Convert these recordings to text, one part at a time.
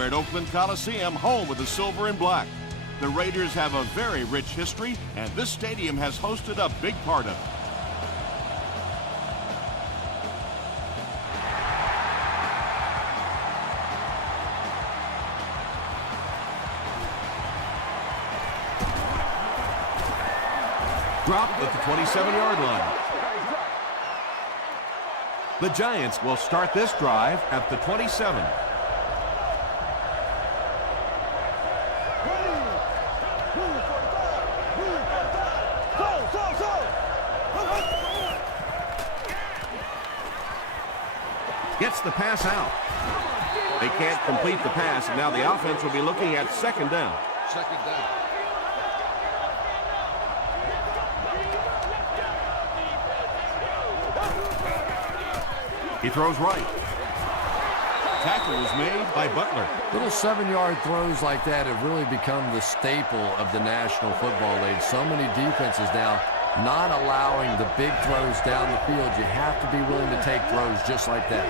we're at Oakland Coliseum, home of the Silver and Black. The Raiders have a very rich history, and this stadium has hosted a big part of it. Dropped at the 27-yard line. The Giants will start this drive at the 27. Gets the pass out. They can't complete the pass, and now the offense will be looking at second down. Second down. He throws right. Tackle is made by Butler. Little 7-yard throws like that have really become the staple of the National Football League. So many defenses now not allowing the big throws down the field. You have to be willing to take throws just like that.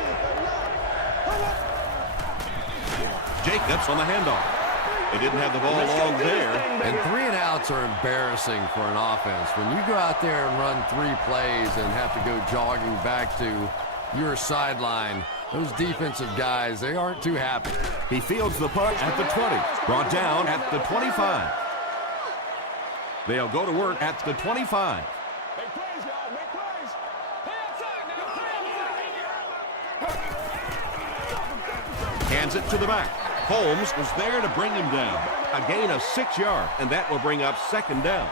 Jacobs on the handoff. They didn't have the ball long there. And 3 and outs are embarrassing for an offense. When you go out there and run 3 plays and have to go jogging back to your sideline, those defensive guys, they aren't too happy. He fields the punt at the 20. Brought down at the 25. They'll go to work at the 25. Hands it to the back. Holmes was there to bring him down. A gain of 6 yards, and that will bring up second down.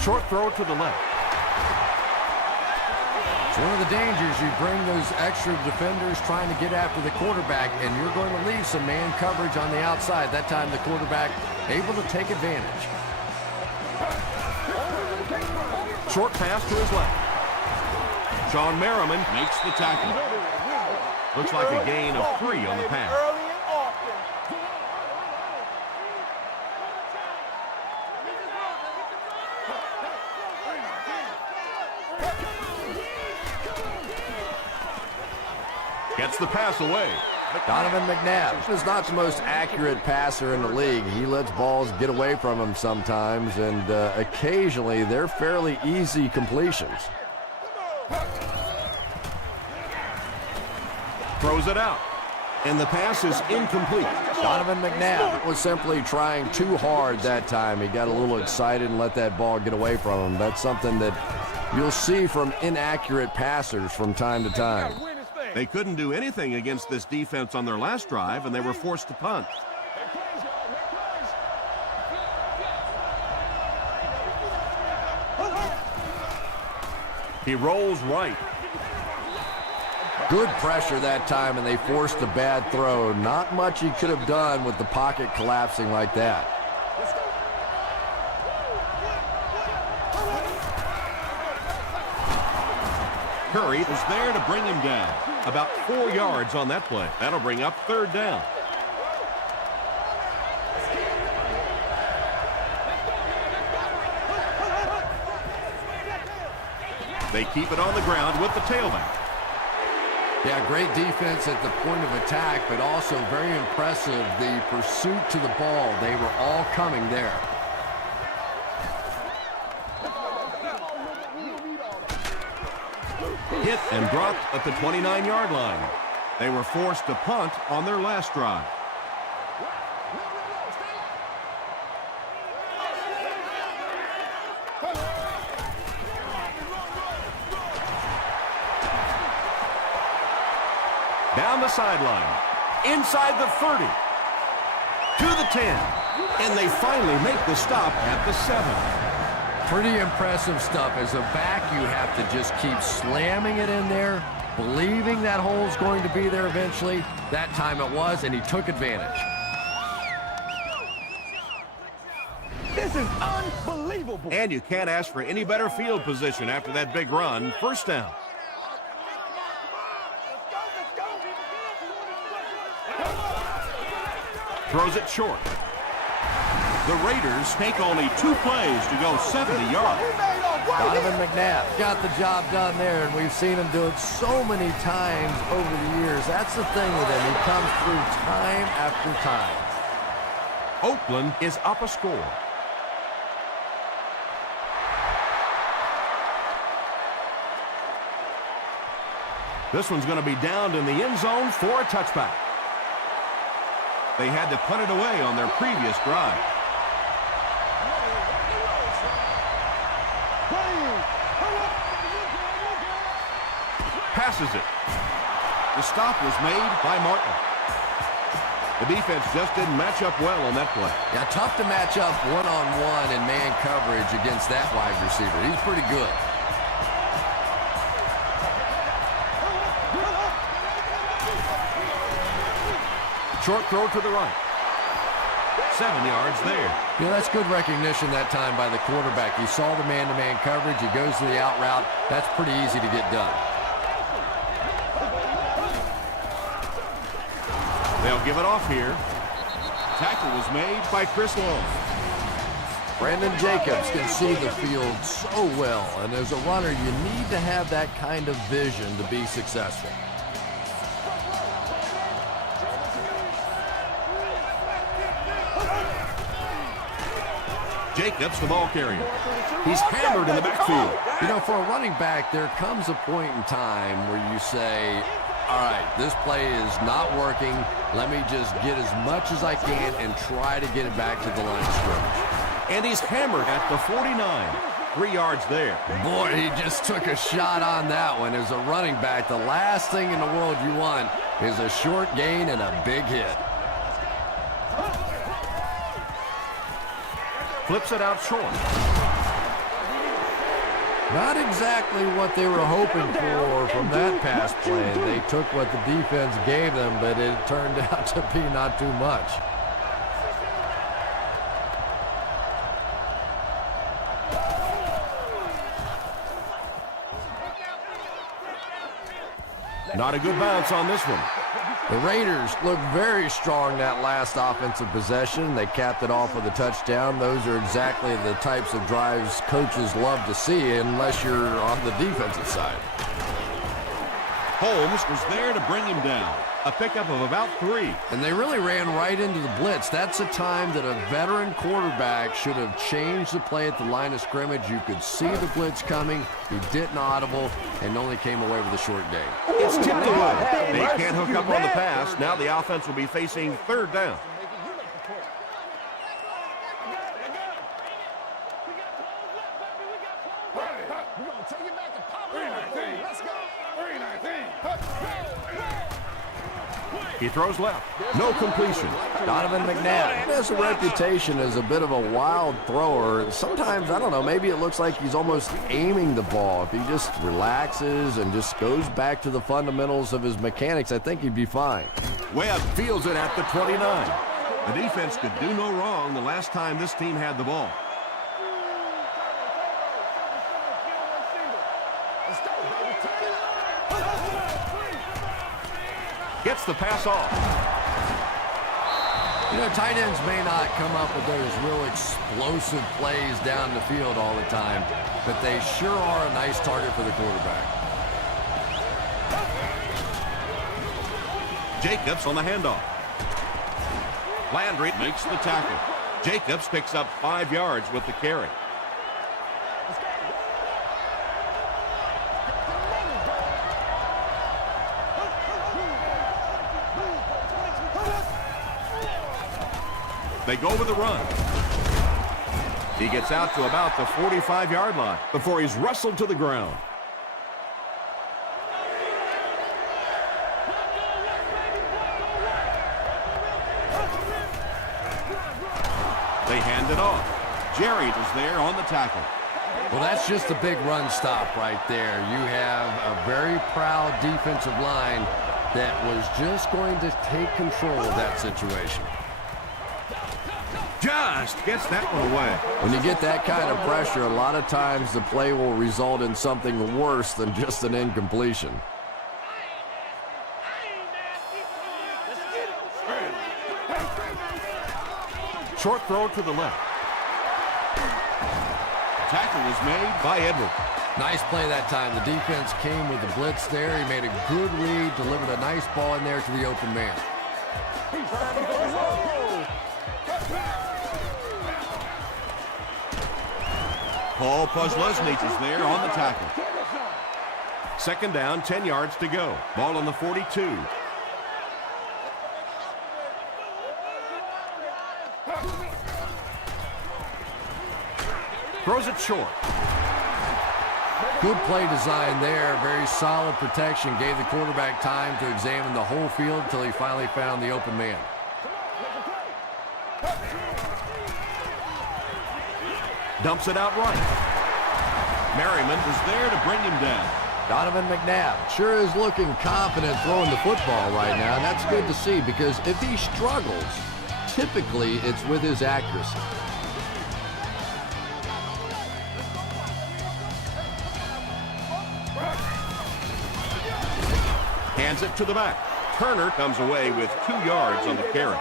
Short throw to the left. It's one of the dangers. You bring those extra defenders trying to get after the quarterback, and you're going to leave some man coverage on the outside. That time the quarterback able to take advantage. Short pass to his left. Sean Merriman makes the tackle. Looks like a gain of 3 on the pass. Gets the pass away. Donovan McNabb is not the most accurate passer in the league. He lets balls get away from him sometimes, and occasionally they're fairly easy completions. Throws it out, and the pass is incomplete. Donovan McNabb was simply trying too hard that time. He got a little excited and let that ball get away from him. That's something that you'll see from inaccurate passers from time to time. They couldn't do anything against this defense on their last drive, and they were forced to punt. He rolls right. Good pressure that time, and they forced a bad throw. Not much he could have done with the pocket collapsing like that. Curry was there to bring him down. About 4 yards on that play. That'll bring up third down. They keep it on the ground with the tailback. Yeah, great defense at the point of attack, but also very impressive the pursuit to the ball. They were all coming there. Hit and dropped at the 29-yard line. They were forced to punt on their last drive. Down the sideline, inside the 30, to the 10, and they finally make the stop at the 7. Pretty impressive stuff. As a back, you have to just keep slamming it in there, believing that hole's going to be there eventually. That time it was, and he took advantage. This is unbelievable. And you can't ask for any better field position after that big run. First down. Throws it short. The Raiders take only 2 plays to go 70 yards. Donovan McNabb got the job done there, and we've seen him do it so many times over the years. That's the thing with him. He comes through time after time. Oakland is up a score. This one's going to be downed in the end zone for a touchback. They had to punt it away on their previous drive. Passes it. The stop was made by Martin. The defense just didn't match up well on that play. Yeah, tough to match up one-on-one in man coverage against that wide receiver. He's pretty good. Short throw to the right. 7 yards there. Yeah, that's good recognition that time by the quarterback. He saw the man-to-man coverage. He goes to the out route. That's pretty easy to get done. They'll give it off here. Tackle was made by Chris Long. Brandon Jacobs can see the field so well, and as a runner, you need to have that kind of vision to be successful. Jacobs, the ball carrier. He's hammered in the backfield. You know, for a running back, there comes a point in time where you say, all right, this play is not working. Let me just get as much as I can and try to get it back to the line of scrimmage. And he's hammered at the 49. 3 yards there. Boy, he just took a shot on that one. As a running back, the last thing in the world you want is a short gain and a big hit. Flips it out short. Not exactly what they were hoping for from that pass play. They took what the defense gave them, but it turned out to be not too much. Not a good bounce on this one. The Raiders looked very strong that last offensive possession. They capped it off with a touchdown. Those are exactly the types of drives coaches love to see unless you're on the defensive side. Holmes was there to bring him down. A pickup of about 3. And they really ran right into the blitz. That's a time that a veteran quarterback should have changed the play at the line of scrimmage. You could see the blitz coming. He didn't audible and only came away with a short gain. It's tipped away. They can't hook up on the pass. Now the offense will be facing 3rd down. He throws left. No completion. Donovan McNabb has a reputation as a bit of a wild thrower. Sometimes, I don't know, maybe it looks like he's almost aiming the ball. If he just relaxes and just goes back to the fundamentals of his mechanics, I think he'd be fine. Webb fields it at the 29. The defense could do no wrong the last time this team had the ball. Gets the pass off. You know, tight ends may not come up with those real explosive plays down the field all the time, but they sure are a nice target for the quarterback. Jacobs on the handoff. Landry makes the tackle. Jacobs picks up 5 yards with the carry. They go with the run. He gets out to about the 45-yard line before he's wrestled to the ground. They hand it off. Jerry was there on the tackle. Well, that's just a big run stop right there. You have a very proud defensive line that was just going to take control of that situation. Just gets that one away. When you get that kind of pressure, a lot of times the play will result in something worse than just an incompletion. Short throw to the left. Tackle is made by Edwards. Nice play that time. The defense came with the blitz there. He made a good read, delivered a nice ball in there to the open man. Paul Posluszny is there on the tackle. Second down, 10 yards to go. Ball on the 42. Throws it short. Good play design there. Very solid protection. Gave the quarterback time to examine the whole field until he finally found the open man. Dumps it out right. Merriman is there to bring him down. Donovan McNabb sure is looking confident throwing the football right now, and that's good to see because if he struggles, typically it's with his accuracy. Hands it to the back. Turner comes away with 2 yards on the carry.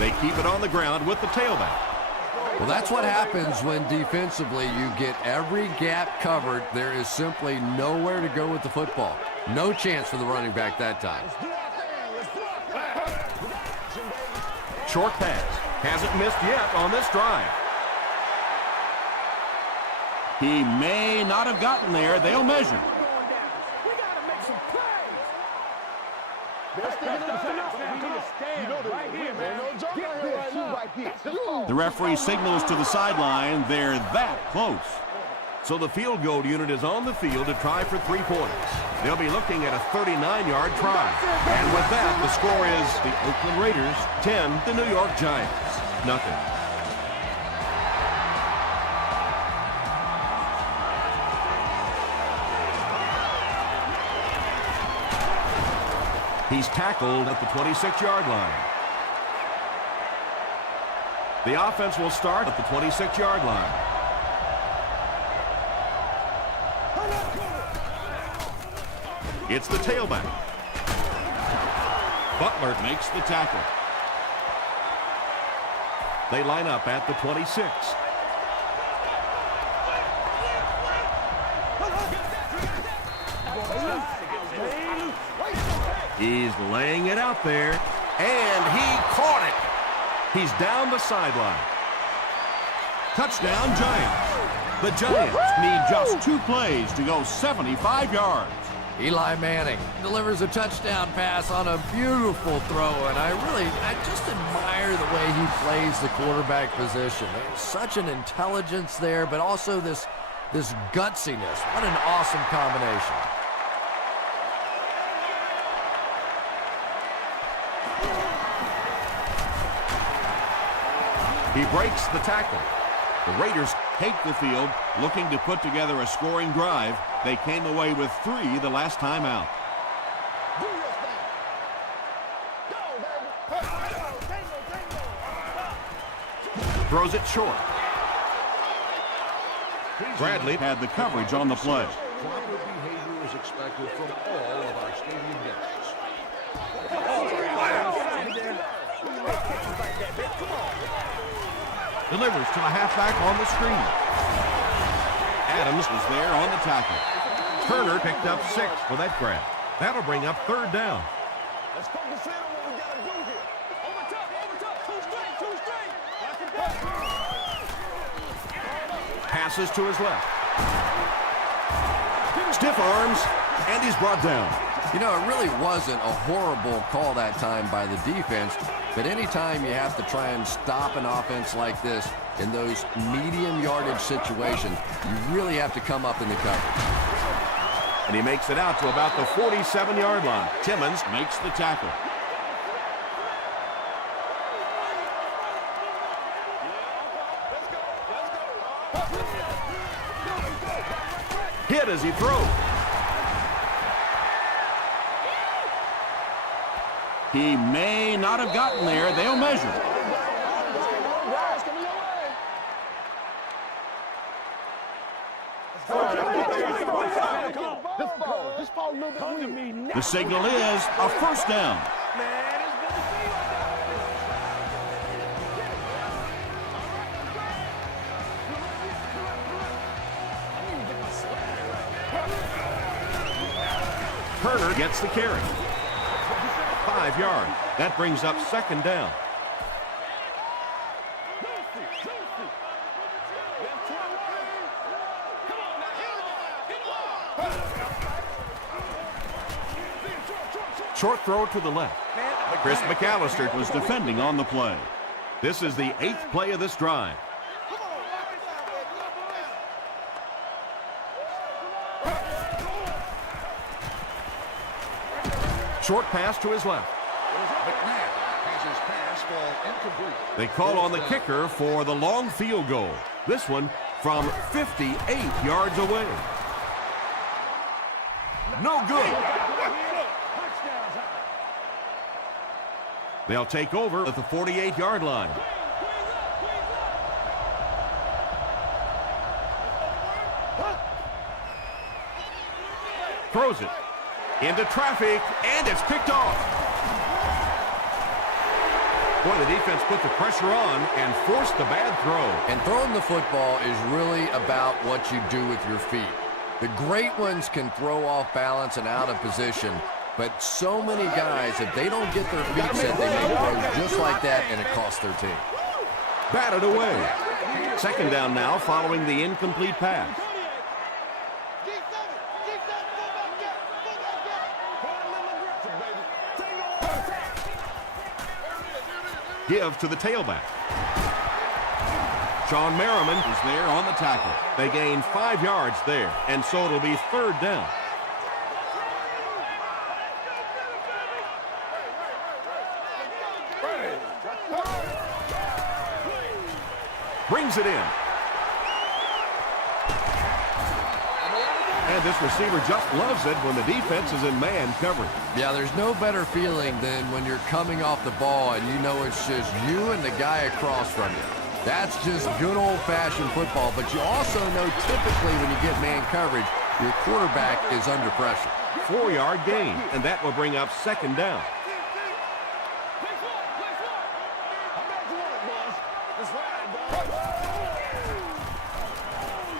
They keep it on the ground with the tailback. Well, that's what happens when defensively you get every gap covered. There is simply nowhere to go with the football. No chance for the running back that time. Short pass. Hasn't missed yet on this drive. He may not have gotten there. They'll measure. The referee signals to the sideline. They're that close. So the field goal unit is on the field to try for 3 points. They'll be looking at a 39-yard try. And with that, the score is the Oakland Raiders 10, the New York Giants nothing. He's tackled at the 26-yard line. The offense will start at the 26-yard line. It's the tailback. Butler makes the tackle. They line up at the 26. He's laying it out there, and he caught it. He's down the sideline. Touchdown, Giants. The Giants need just 2 plays to go 75 yards. Eli Manning delivers a touchdown pass on a beautiful throw, and I just admire the way he plays the quarterback position. There's such an intelligence there, but also this gutsiness. What an awesome combination. He breaks the tackle. The Raiders take the field, looking to put together a scoring drive. They came away with 3 the last time out. Throws it short. Bradley had the coverage on the play. Proper behavior is expected from all of our stadium guests. Delivers to the halfback on the screen. Adams was there on the tackle. Turner picked up 6 for that grab. That'll bring up 3rd down. Let's focus in on what we got to do here. Over top, 2 straight. Passes to his left. Stiff arms, and he's brought down. You know, it really wasn't a horrible call that time by the defense, but anytime you have to try and stop an offense like this in those medium yardage situations, you really have to come up in the coverage. And he makes it out to about the 47-yard line. Timmons makes the tackle. Hit as he throws. He may not have gotten there. They'll measure. Let's fall a little bit weak. The signal is a first down. Man, it's good to see you out there. Turner gets the carry. 5 yards. That brings up second down. Short throw to the left. Chris McAllister was defending on the play. This is the 8th play of this drive. Short pass to his left. McNabb has his pass fall incomplete. They call on the kicker for the long field goal. This one from 58 yards away. No good. They'll take over at the 48-yard line. Throws it into traffic, and it's picked off. Boy, the defense put the pressure on and forced the bad throw. And throwing the football is really about what you do with your feet. The great ones can throw off balance and out of position, but so many guys, if they don't get their feet set, they make throws just like that, and it costs their team. Batted away. Second down now following the incomplete pass. Give to the tailback. Sean Merriman is there on the tackle. They gain 5 yards there, and so it'll be third down. Brings it in. And this receiver just loves it when the defense is in man coverage. Yeah, there's no better feeling than when you're coming off the ball and you know it's just you and the guy across from you. That's just good old-fashioned football, but you also know typically when you get man coverage, your quarterback is under pressure. 4-yard gain, and that will bring up second down.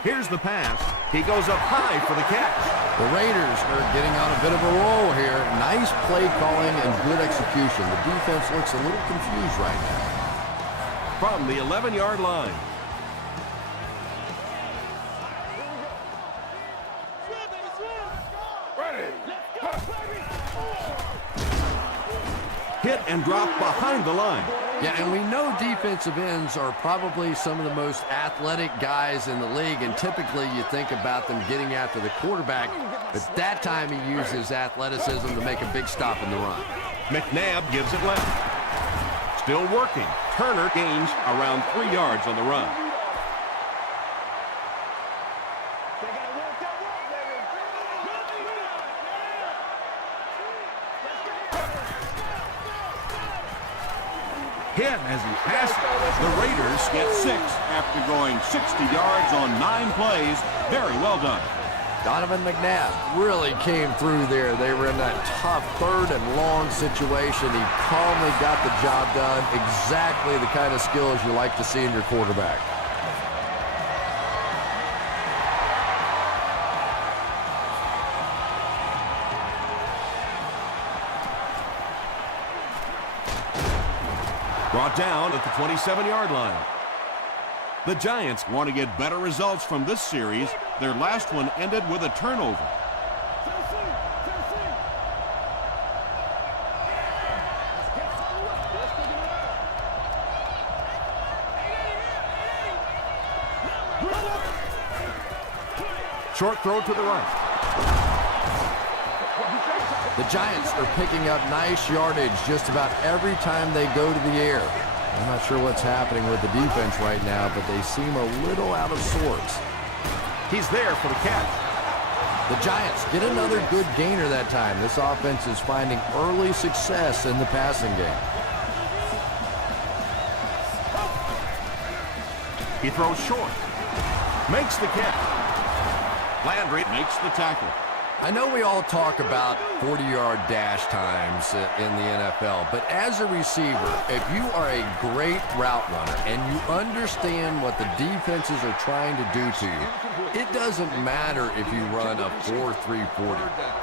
Here's the pass. He goes up high for the catch. The Raiders are getting on a bit of a roll here. Nice play calling and good execution. The defense looks a little confused right now. From the 11-yard line. Hit and drop behind the line. Yeah, and we know defensive ends are probably some of the most athletic guys in the league, and typically you think about them getting after the quarterback, but that time he uses athleticism to make a big stop in the run. McNabb gives it left. Still working. Turner gains around 3 yards on the run. Hit as he passes. The Raiders get 6 after going 60 yards on 9 plays. Very well done. Donovan McNabb really came through there. They were in that tough third and long situation. He calmly got the job done. Exactly the kind of skills you like to see in your quarterback. Brought down at the 27-yard line. The Giants want to get better results from this series. Their last one ended with a turnover. Short throw to the right. The Giants are picking up nice yardage just about every time they go to the air. I'm not sure what's happening with the defense right now, but they seem a little out of sorts. He's there for the catch. The Giants get another good gainer that time. This offense is finding early success in the passing game. He throws short. Makes the catch. Landry makes the tackle. I know we all talk about 40-yard dash times in the NFL, but as a receiver, if you are a great route runner and you understand what the defenses are trying to do to you, it doesn't matter if you run a 4.3 40.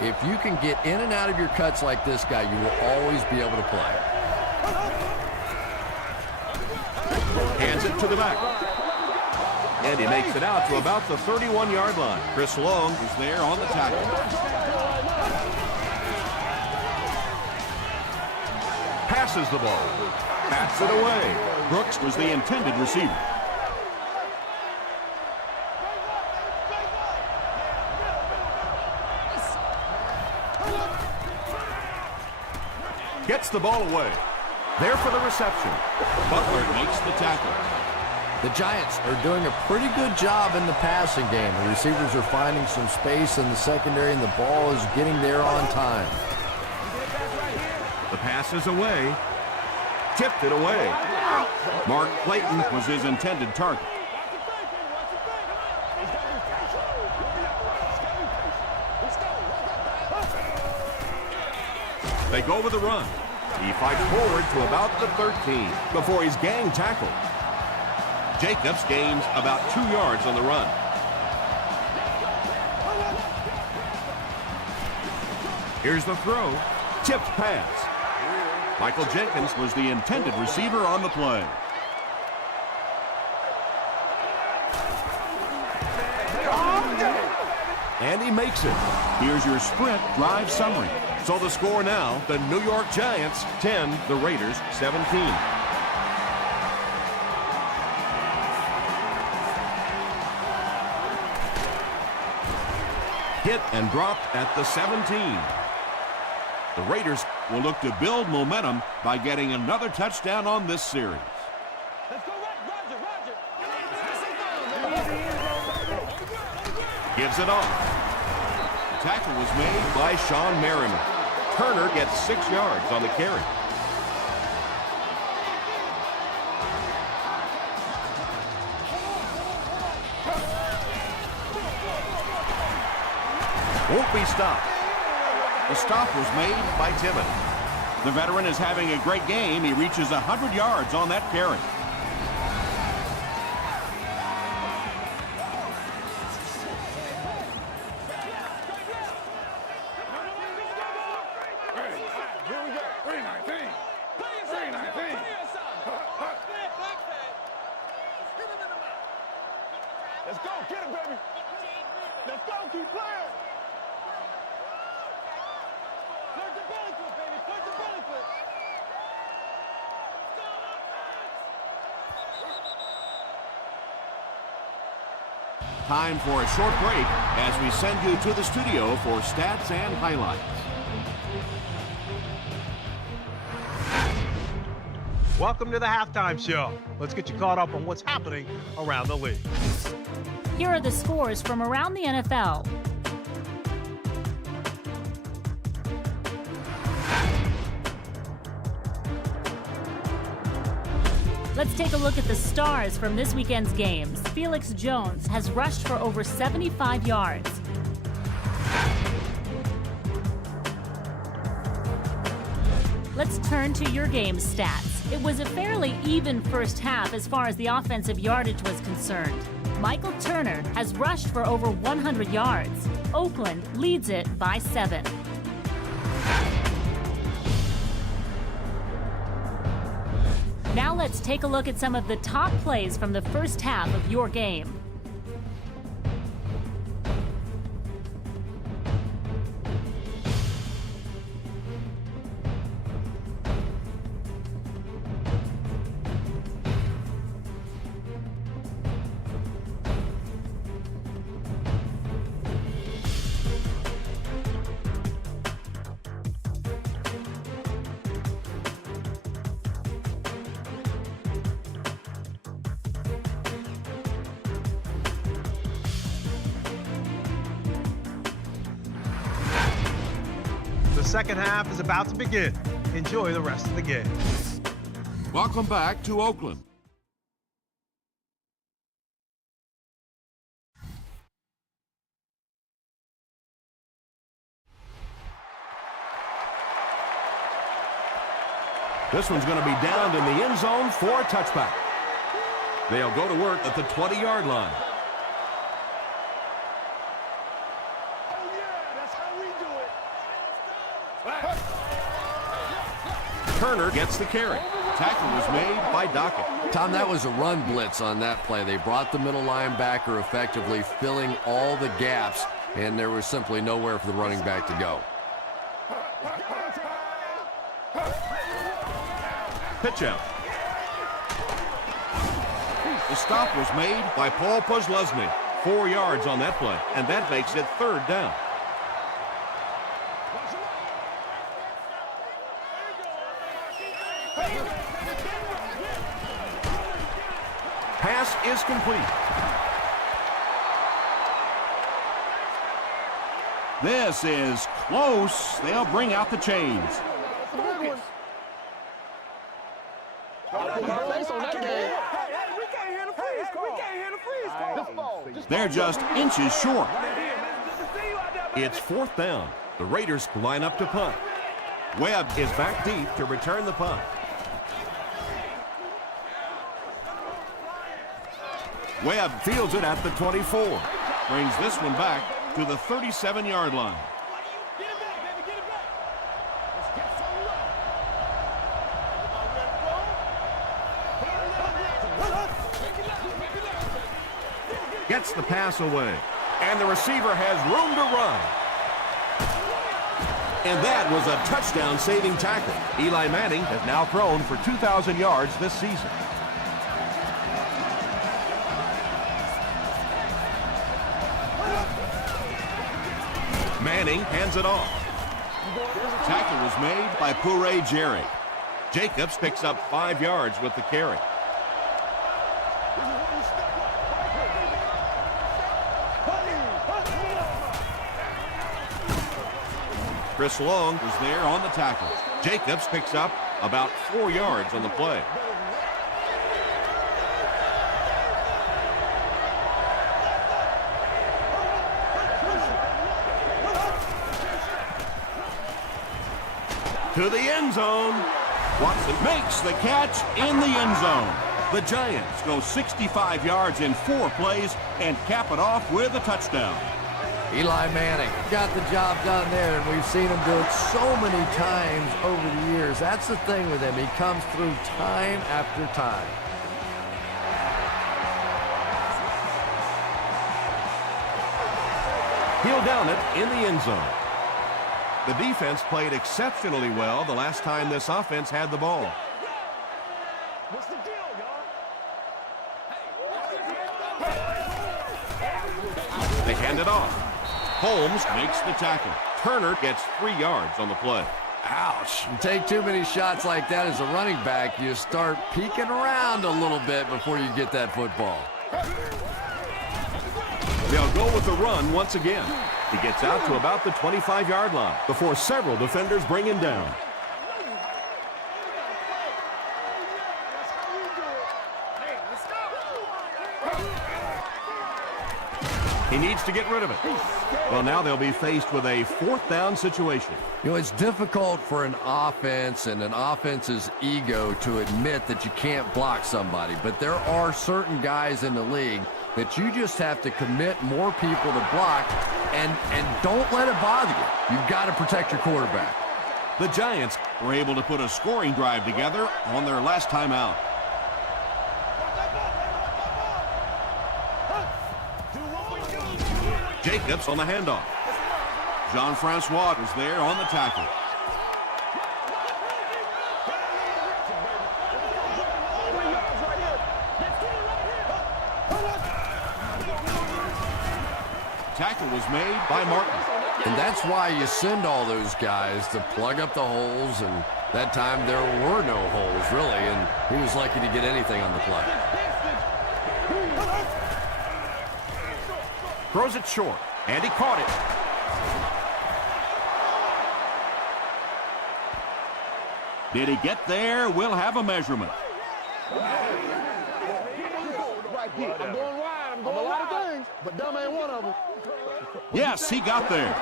If you can get in and out of your cuts like this guy, you will always be able to play. Hands it to the back. And he makes it out to about the 31-yard line. Chris Long is there on the tackle. Passes the ball. Bats it away. Brooks was the intended receiver. Gets the ball away. There for the reception. Butler makes the tackle. The Giants are doing a pretty good job in the passing game. The receivers are finding some space in the secondary, and the ball is getting there on time. The pass is away. Tipped it away. Mark Clayton was his intended target. They go with the run. He fights forward to about the 13 before he's gang tackled. Jacobs gains about 2 yards on the run. Here's the throw. Tipped pass. Michael Jenkins was the intended receiver on the play. And he makes it. Here's your sprint drive summary. So the score now, the New York Giants 10, the Raiders 17. Hit and dropped at the 17. The Raiders will look to build momentum by getting another touchdown on this series. Let's go, Roger, Roger. Gives it off. The tackle was made by Sean Merriman. Turner gets 6 yards on the carry. Won't be stopped. The stop was made by Timmons. The veteran is having a great game. He reaches 100 yards on that carry. Here we go. 319. 319. Let's go. Get it, baby. Let's go. Keep playing. Flirt the belly flip, baby. Flirt the belly flip. Time for a short break as we send you to the studio for stats and highlights. Welcome to the halftime show. Let's get you caught up on what's happening around the league. Here are the scores from around the NFL. Let's take a look at the stars from this weekend's games. Felix Jones has rushed for over 75 yards. Let's turn to your game stats. It was a fairly even first half as far as the offensive yardage was concerned. Michael Turner has rushed for over 100 yards. Oakland leads it by 7. Now let's take a look at some of the top plays from the first half of your game. The second half is about to begin. Enjoy the rest of the game. Welcome back to Oakland. This one's going to be downed in the end zone for a touchback. They'll go to work at the 20-yard line. Oh, yeah, that's how we do it. Turner gets the carry. Tackle was made by Dockett. Tom, that was a run blitz on that play. They brought the middle linebacker effectively filling all the gaps, and there was simply nowhere for the running back to go. Pitch out. The stop was made by Paul Posluszny. 4 yards on that play, and that makes it 3rd down. Pass is complete. This is close. They'll bring out the chains. They're just inches short. It's 4th down. The Raiders line up to punt. Webb is back deep to return the punt. Webb fields it at the 24. Brings this one back to the 37-yard line. Gets the pass away. And the receiver has room to run. And that was a touchdown-saving tackle. Eli Manning has now thrown for 2,000 yards this season. Manning hands it off. Tackle was made by Puré Jerry. Jacobs picks up 5 yards with the carry. Chris Long was there on the tackle. Jacobs picks up about 4 yards on the play. To the end zone. Watson makes the catch in the end zone. The Giants go 65 yards in 4 plays and cap it off with a touchdown. Eli Manning got the job done there, and we've seen him do it so many times over the years. That's the thing with him. He comes through time after time. He'll down it in the end zone. The defense played exceptionally well the last time this offense had the ball. What's the deal, y'all? They hand it off. Holmes makes the tackle. Turner gets 3 yards on the play. Ouch. You take too many shots like that as a running back, you start peeking around a little bit before you get that football. They'll go with the run once again. He gets out to about the 25-yard line before several defenders bring him down. He needs to get rid of it. Well, now they'll be faced with a 4th down situation. You know, it's difficult for an offense and an offense's ego to admit that you can't block somebody, but there are certain guys in the league that you just have to commit more people to block and don't let it bother you. You've got to protect your quarterback. The Giants were able to put a scoring drive together on their last time out. Jacobs on the handoff. Jean-Francois was there on the tackle. Tackle was made by Martin. And that's why you send all those guys to plug up the holes, and that time there were no holes, really, and he was lucky to get anything on the play. Throws it short, and he caught it. Did he get there? We'll have a measurement. Right here. I'm going wide. I'm going a lot of things, but dumb ain't one of them. Yes, he got there.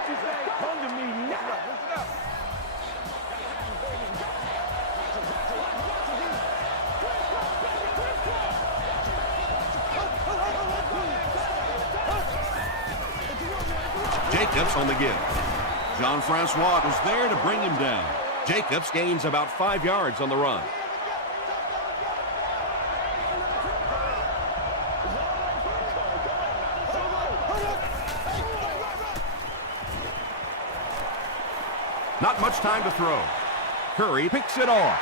Jacobs on the give. Jean-Francois was there to bring him down. Jacobs gains about 5 yards on the run. Not much time to throw. Curry picks it off.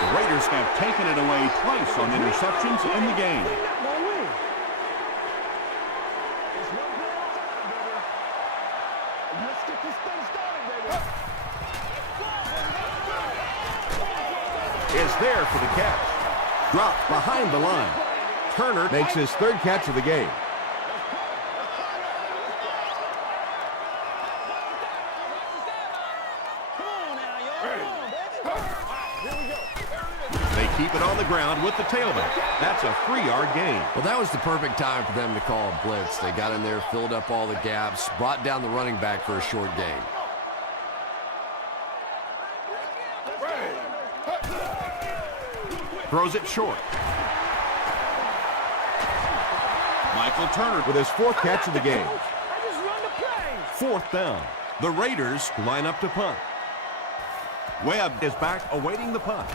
The Raiders have taken it away twice on interceptions in the game. Is there for the catch. Dropped behind the line. Turner makes his 3rd catch of the game. They keep it on the ground with the tailback. That's a 3-yard gain. Well, that was the perfect time for them to call a blitz. They got in there, filled up all the gaps, brought down the running back for a short gain. Throws it short. Michael Turner with his 4th catch of the game. 4th down. The Raiders line up to punt. Webb is back awaiting the punt.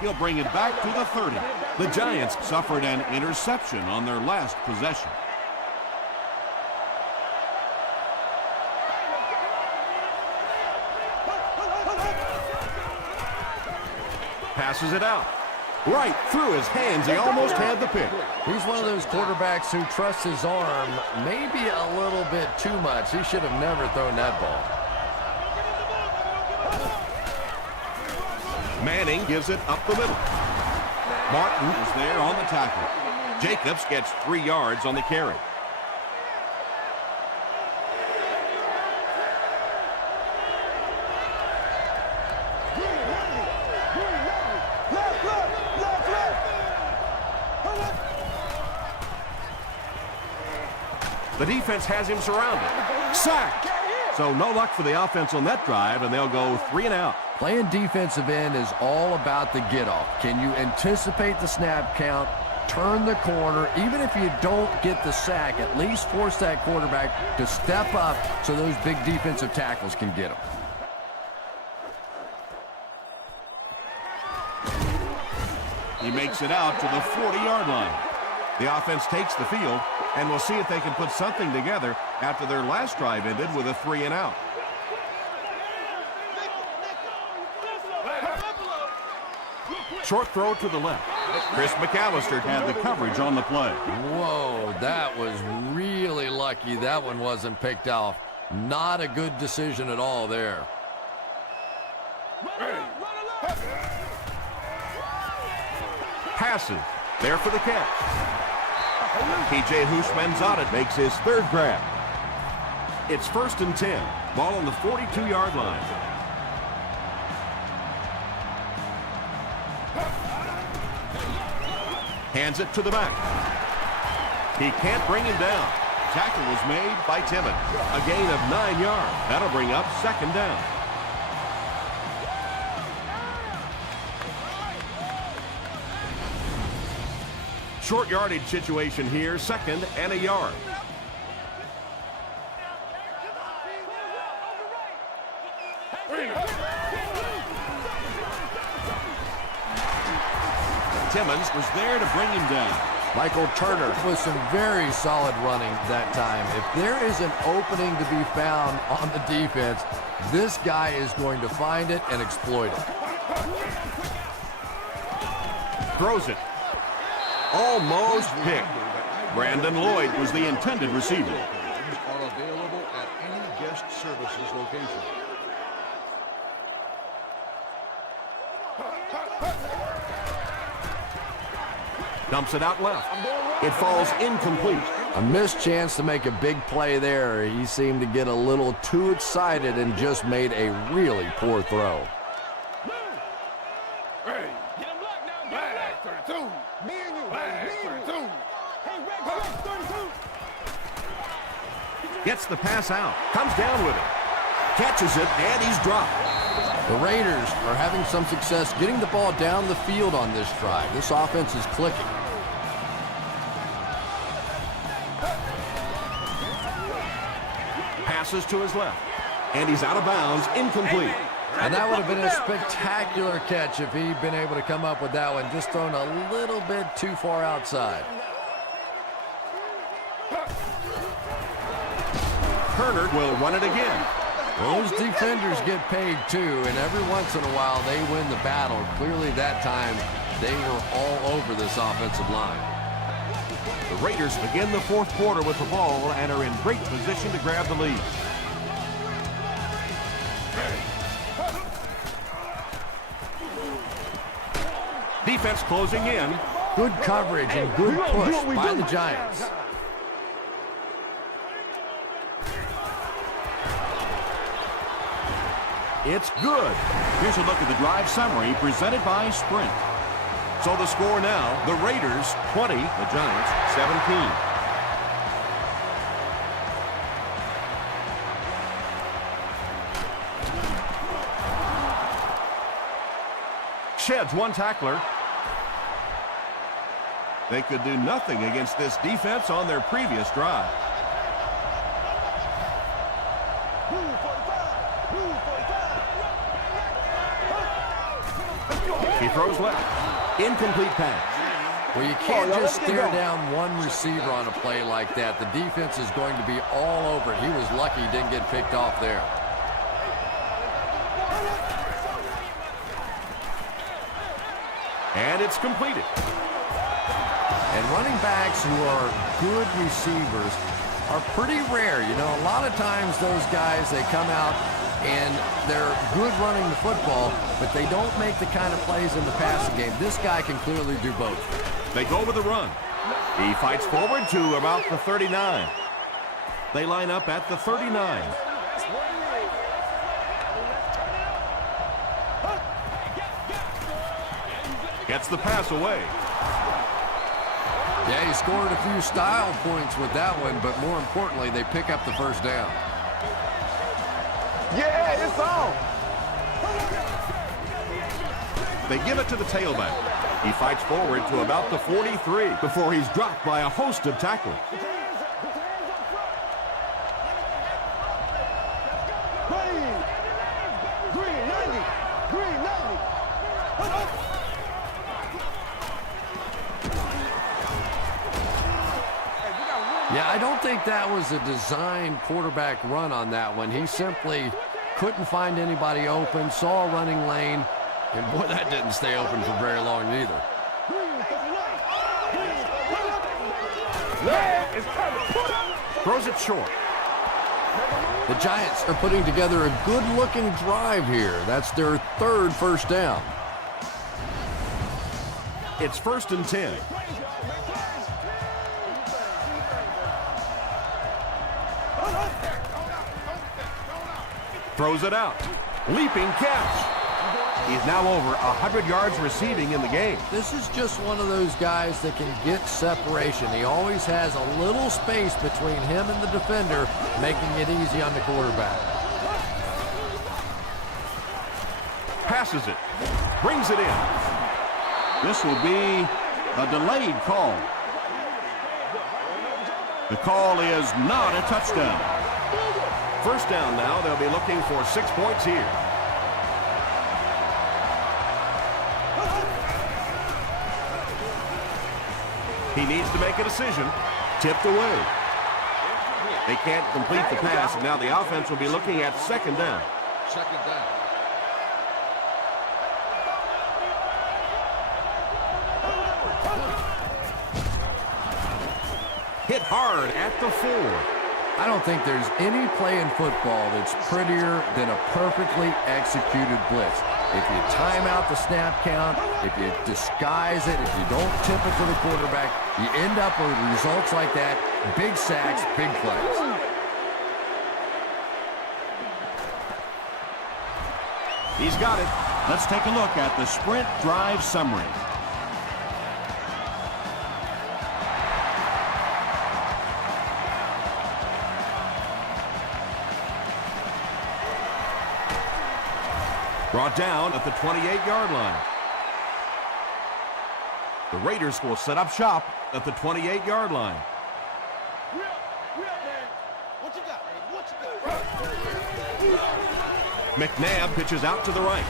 He'll bring it back to the 30. The Giants suffered an interception on their last possession. Passes it out. Right through his hands. He almost had the pick. He's one of those quarterbacks who trusts his arm maybe a little bit too much. He should have never thrown that ball. Manning gives it up the middle. Martin is there on the tackle. Jacobs gets 3 yards on the carry. The defense has him surrounded. Sacked. So no luck for the offense on that drive, and they'll go 3 and out. Playing defensive end is all about the get-off. Can you anticipate the snap count, turn the corner, even if you don't get the sack, at least force that quarterback to step up so those big defensive tackles can get him. He makes it out to the 40-yard line. The offense takes the field, and we'll see if they can put something together after their last drive ended with a 3 and out. Short throw to the left. Chris McAllister had the coverage on the play. Whoa, that was really lucky. That one wasn't picked off. Not a good decision at all there. Passes. There for the catch. P.J. Houshmandzadeh makes his 3rd grab. It's 1st and 10. Ball on the 42-yard line. Hands it to the back. He can't bring him down. Tackle was made by Timmons. A gain of 9 yards. That'll bring up 2nd down. Short yardage situation here, 2nd and a yard. Timmons was there to bring him down. Michael Turner with some very solid running that time. If there is an opening to be found on the defense, this guy is going to find it and exploit it. Throws it. Almost picked. Brandon Lloyd was the intended receiver. Are available at any guest services location. Dumps it out left. It falls incomplete. A missed chance to make a big play there. He seemed to get a little too excited and just made a really poor throw. Gets the pass out. Comes down with it. Catches it, and he's dropped. The Raiders are having some success getting the ball down the field on this drive. This offense is clicking. passes to his left. And he's out of bounds, incomplete. And that would have been a spectacular catch if he'd been able to come up with that one, just thrown a little bit too far outside. Turner will run it again. Those defenders get paid too, and every once in a while they win the battle. Clearly that time they were all over this offensive line. The Raiders begin the fourth quarter with the ball and are in great position to grab the lead. Defense closing in. Good coverage and good push by the Giants. It's good. Here's a look at the drive summary presented by Sprint. So the score now, the Raiders 20, the Giants 17. Sheds one tackler. They could do nothing against this defense on their previous drive. He throws left. Incomplete pass. Well, you can't just stare down one receiver on a play like that. The defense is going to be all over it. He was lucky he didn't get picked off there. And it's completed. And running backs who are good receivers are pretty rare. You know, a lot of times those guys, they come out and they're good running the football, but they don't make the kind of plays in the passing game. This guy can clearly do both. They go with the run. He fights forward to about the 39. They line up at the 39. Gets the pass away. Yeah, he scored a few style points with that one, but more importantly, they pick up the first down. Yeah, it's on. They give it to the tailback. He fights forward to about the 43 before he's dropped by a host of tacklers. Green 90. Green 90. Yeah, I don't think that was a designed quarterback run on that one. He simply couldn't find anybody open, saw a running lane, and boy, that didn't stay open for very long either. Throws it short. The Giants are putting together a good-looking drive here. That's their third first down. It's 1st and 10. Throws it out. Leaping catch. He's now over 100 yards receiving in the game. This is just one of those guys that can get separation. He always has a little space between him and the defender, making it easy on the quarterback. Passes it. Brings it in. This will be a delayed call. The call is not a touchdown. First down now. They'll be looking for 6 points here. He needs to make a decision. Tipped away. They can't complete the pass, and now the offense will be looking at 2nd down. 2nd down. Hit hard at the 4. I don't think there's any play in football that's prettier than a perfectly executed blitz. If you time out the snap count, if you disguise it, if you don't tip it to the quarterback, you end up with results like that. Big sacks, big plays. He's got it. Let's take a look at the Sprint drive summary. Brought down at the 28-yard line. The Raiders will set up shop at the 28-yard line. What you got, baby? What you got? McNabb pitches out to the right.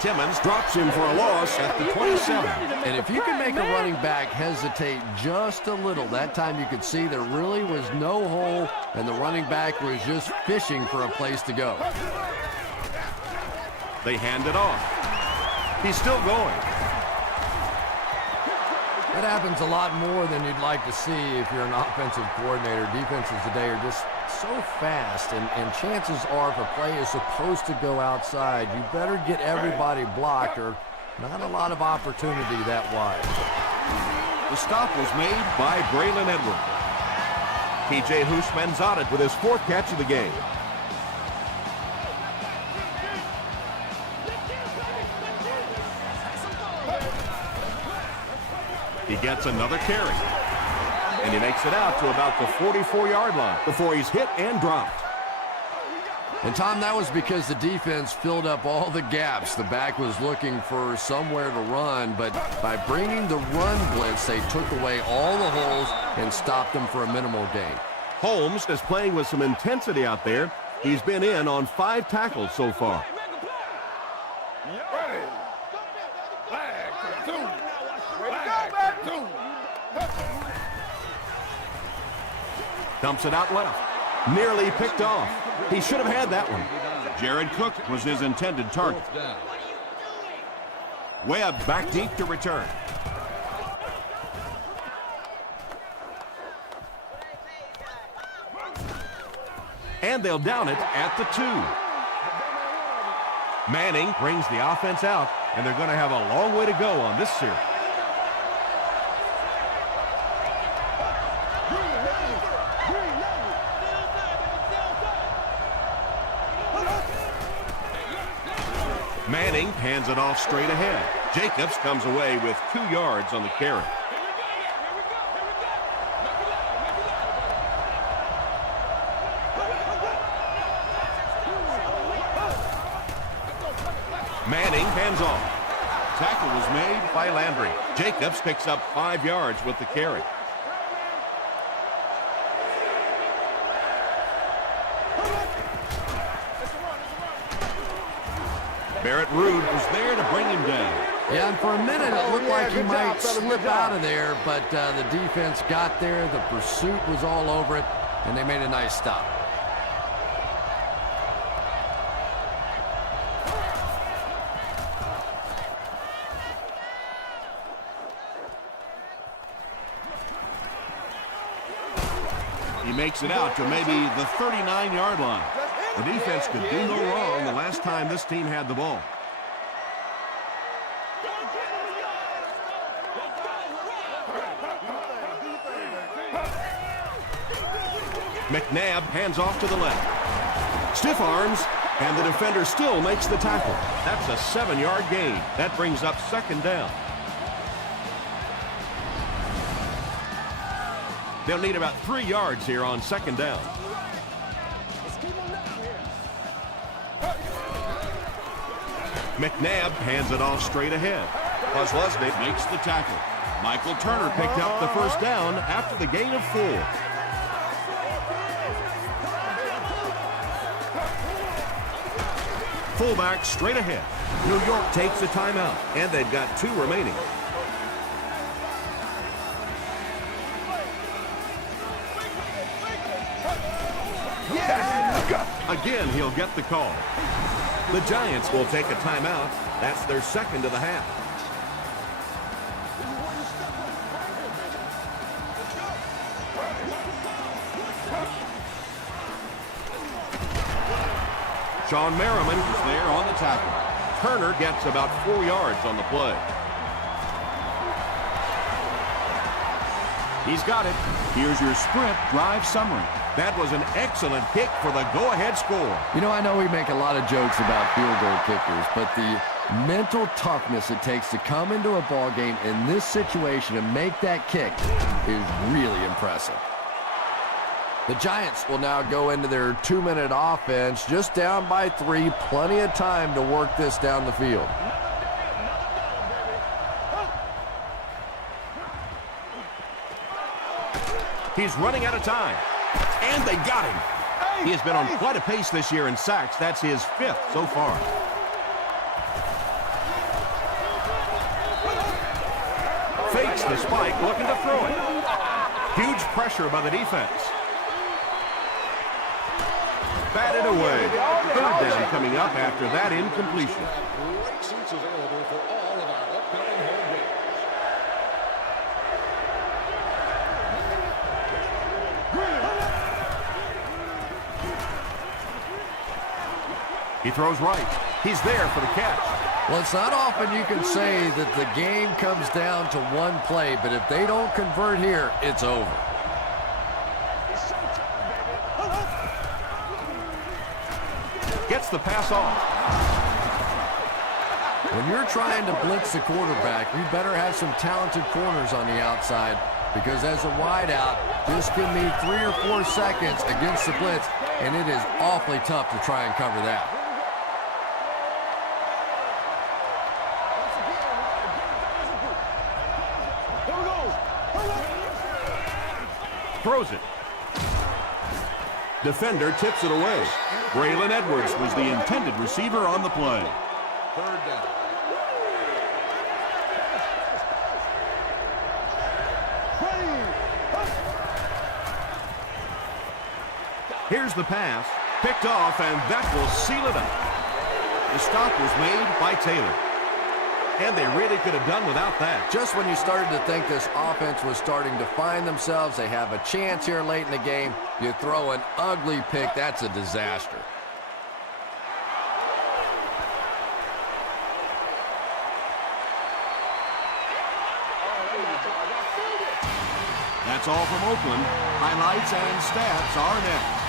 Timmons drops him for a loss at the 27. And if you can make a running back hesitate just a little, that time you could see there really was no hole, and the running back was just fishing for a place to go. They hand it off. He's still going. That happens a lot more than you'd like to see if you're an offensive coordinator. Defenses today are just so fast, and chances are if a play is supposed to go outside, you better get everybody blocked, or not a lot of opportunity that wide. The stop was made by Braylon Edwards. P.J. Houshman's on it with his 4th catch of the game. He gets another carry. And he makes it out to about the 44-yard line before he's hit and dropped. And, Tom, that was because the defense filled up all the gaps. The back was looking for somewhere to run, but by bringing the run blitz, they took away all the holes and stopped them for a minimal gain. Holmes is playing with some intensity out there. He's been in on 5 tackles so far. Dumps it out left. Nearly picked off. He should have had that one. Jared Cook was his intended target. Webb back deep to return. And they'll down it at the 2. Manning brings the offense out, and they're going to have a long way to go on this series. Manning hands it off straight ahead. Jacobs comes away with 2 yards on the carry. Manning hands off. Tackle was made by Landry. Jacobs picks up 5 yards with the carry. Barrett Ruud was there to bring him down. Yeah, and for a minute it looked like he might slip out of there, but the defense got there. The pursuit was all over it, and they made a nice stop. He makes it out to maybe the 39-yard line. The defense could do no wrong the last time this team had the ball. McNabb hands off to the left. Stiff arms, and the defender still makes the tackle. That's a 7-yard gain. That brings up 2nd down. They'll need about 3 yards here on 2nd down. McNabb hands it off straight ahead. Kozlowski makes the tackle. Michael Turner picked up the 1st down after the gain of 4. Fullback straight ahead. New York takes a timeout, and they've got 2 remaining. Again, he'll get the call. The Giants will take a timeout. That's their 2nd of the half. Sean Merriman is there on the tackle. Turner gets about 4 yards on the play. He's got it. Here's your sprint drive summary. That was an excellent kick for the go-ahead score. You know, I know we make a lot of jokes about field goal kickers, but the mental toughness it takes to come into a ball game in this situation and make that kick is really impressive. The Giants will now go into their 2-minute offense, just down by 3, plenty of time to work this down the field. He's running out of time. And they got him. He has been on quite a pace this year in sacks. That's his 5th so far. Fakes the spike, looking to throw it. Huge pressure by the defense. Batted away. 3rd down coming up after that incompletion. Great seats available for all of our upcoming home games. He throws right. He's there for the catch. Well, it's not often you can say that the game comes down to one play, but if they don't convert here, it's over. Gets the pass off. When you're trying to blitz the quarterback, you better have some talented corners on the outside, because as a wideout, just give me 3 or 4 seconds against the blitz, and it is awfully tough to try and cover that. Throws it. Defender tips it away. Braylon Edwards was the intended receiver on the play. 3rd down. Here's the pass. Picked off, and that will seal it up. The stop was made by Taylor. And they really could have done without that. Just when you started to think this offense was starting to find themselves, they have a chance here late in the game, you throw an ugly pick, that's a disaster. That's all from Oakland. Highlights and stats are next.